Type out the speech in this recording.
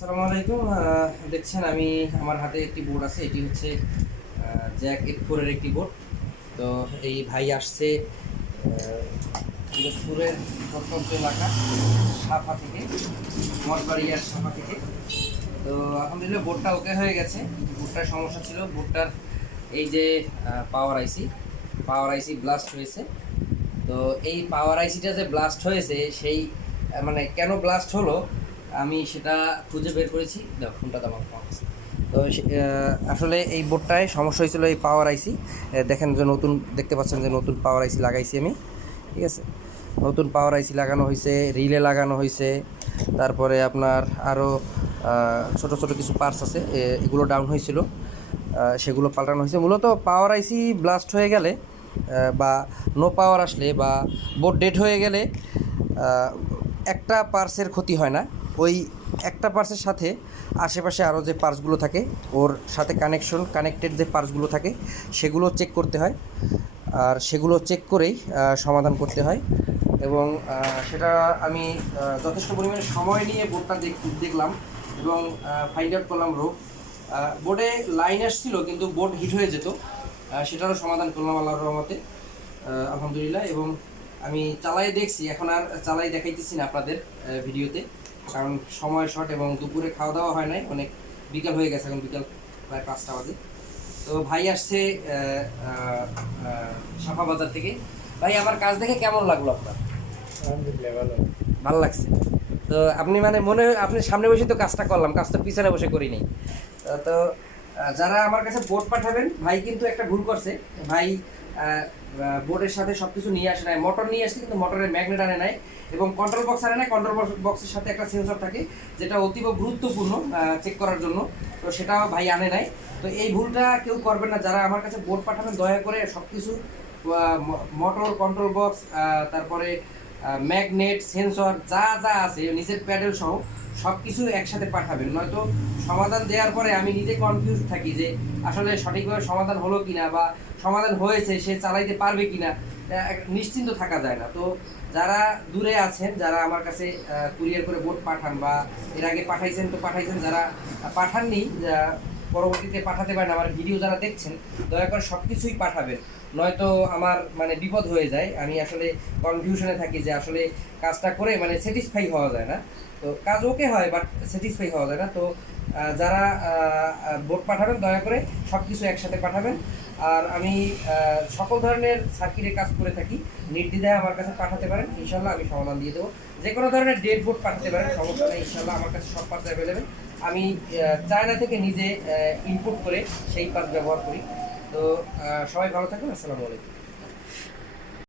আসসালামু আলাইকুম। দেখছেন আমি আমার হাতে একটি বোর্ড আছে। এটি হচ্ছে জ্যাক F4 এর একটি বোর্ড। তো এই ভাই আসছে দিনাজপুরের প্রত্যন্ত এলাকা সাফা থেকে, মঠবাড়িয়ার সাফা থেকে। তো আলহামদুলিল্লাহ বোর্ডটা ওকে হয়ে গেছে। বোর্ডটার সমস্যা ছিল, বোর্ডটার এই যে পাওয়ার আইসি ব্লাস্ট হয়েছে। তো এই পাওয়ার আইসিটা যে ব্লাস্ট হয়েছে সেই মানে কেন ব্লাস্ট হলো আমি সেটা খুঁজে বের করেছি। দেখো ফোনটা দাম আমার কাছে। তো আসলে এই বোর্ডটায় সমস্যা হয়েছিল এই পাওয়ার আইসি। দেখেন যে নতুন দেখতে পাচ্ছেন যে নতুন পাওয়ার আইসি লাগাইছি আমি, ঠিক আছে। নতুন পাওয়ার আইসি লাগানো হয়েছে, রিলে লাগানো হয়েছে, তারপরে আপনার আরও ছোটো ছোটো কিছু পার্টস আছে, এগুলো ডাউন হয়েছিল, সেগুলো পাল্টানো হয়েছে। মূলত পাওয়ার আইসি ব্লাস্ট হয়ে গেলে বা নো পাওয়ার আসলে বা বোর্ড ডেড হয়ে গেলে একটা পার্টসের ক্ষতি হয় না, ওই একটা পার্টসের সাথে আশেপাশে আরও যে পার্টসগুলো থাকে ওর সাথে কানেক্টেড যে পার্টসগুলো থাকে সেগুলো চেক করতে হয়। আর সেগুলো চেক করেই সমাধান করতে হয়। এবং সেটা আমি যথেষ্ট পরিমাণে সময় নিয়ে বোর্ডটা দেখলাম এবং ফাইন্ড আউট করলাম রোগ। বোর্ডে লাইন আসছিল কিন্তু বোর্ড হিট হয়ে যেত, সেটারও সমাধান করলাম আল্লাহর রহমতে, আলহামদুলিল্লাহ। এবং আমি চালাই দেখছি, এখন আর চালাই দেখাইতেছি না আপনাদের ভিডিওতে, কারণ সময় শর্ট এবং দুপুরে খাওয়া দাওয়া হয় নাই, অনেক বিকাল হয়ে গেছে, এখন বিকাল প্রায় 5টা বাজে। তো ভাই আসছে সাফা বাজার থেকে। ভাই আমার কাজ দেখে কেমন লাগলো আপনার? আলহামদুলিল্লাহ ভালো। ভালো লাগছে। তো আপনি মানে মনে হয় আপনি সামনে বসে তো কাজটা করলাম, কাজ তো পিছনে বসে করিনি। তো যারা আমার কাছে বোর্ড পাঠাবেন, ভাই কিন্তু একটা ভুল করছে। ভাই বোর্ডের সাথে সব কিছু নিয়ে আসে নাই, মোটর নিয়ে আসছে কিন্তু মোটরের ম্যাগনেট আনে নাই এবং কন্ট্রোল বক্স আনে নাই। কন্ট্রোল বক্সের সাথে একটা সেন্সর থাকে যেটা অতীব গুরুত্বপূর্ণ চেক করার জন্য, তো সেটাও ভাই আনে নাই। তো এই ভুলটা কেউ করবেন না, যারা আমার কাছে বোর্ড পাঠাবেন দয়া করে সব কিছু মোটর, কন্ট্রোল বক্স, তারপরে ম্যাগনেট, সেন্সর যা যা আছে নিচের প্যাডেল সহ সব কিছু একসাথে পাঠাবেন, নয়তো সমাধান দেওয়ার পরে আমি নিজে কনফিউজ থাকি যে আসলে সঠিকভাবে সমাধান হলো কিনা বা সমাধান হয়েছে সে চালাইতে পারবে কিনা, নিশ্চিন্ত থাকা যায় না। তো যারা দূরে আছেন, যারা আমার কাছে কুরিয়ার করে বোর্ড পাঠান বা এর আগে পাঠাইছেন তো পাঠাইছেন, যারা পাঠাননি পরবর্তীতে পাঠাতে পারেন, আমার ভিডিও যারা দেখছেন দয়া করে সব কিছুই পাঠাবেন, নয়তো আমার মানে বিপদ হয়ে যায়। আমি আসলে কনফিউশনে থাকি যে আসলে কাজটা করে মানে স্যাটিসফাই হওয়া যায় না। তো কাজ ওকে হয় বাট স্যাটিসফাই হওয়া যায় না। তো যারা বোর্ড পাঠাবেন দয়া করে সব কিছু একসাথে পাঠাবেন। আর আমি সকল ধরনের সার্কিটের কাজ করে থাকি, নির্দ্বিধায় আমার কাছে পাঠাতে পারেন, ইনশাল্লাহ আমি সমাধান দিয়ে দেবো। যে কোনো ধরনের ডেড বোর্ড পাঠাতে পারেন, সমস্যা নেই, ইনশাল্লাহ আমার কাছে সব পার্টস অ্যাভেলেবেল। আমি চায়না থেকে নিজে ইনপুট করে সেই পার্টস ব্যবহার করি। তো সবাই ভালো থাকবেন, আসসালামু আলাইকুম।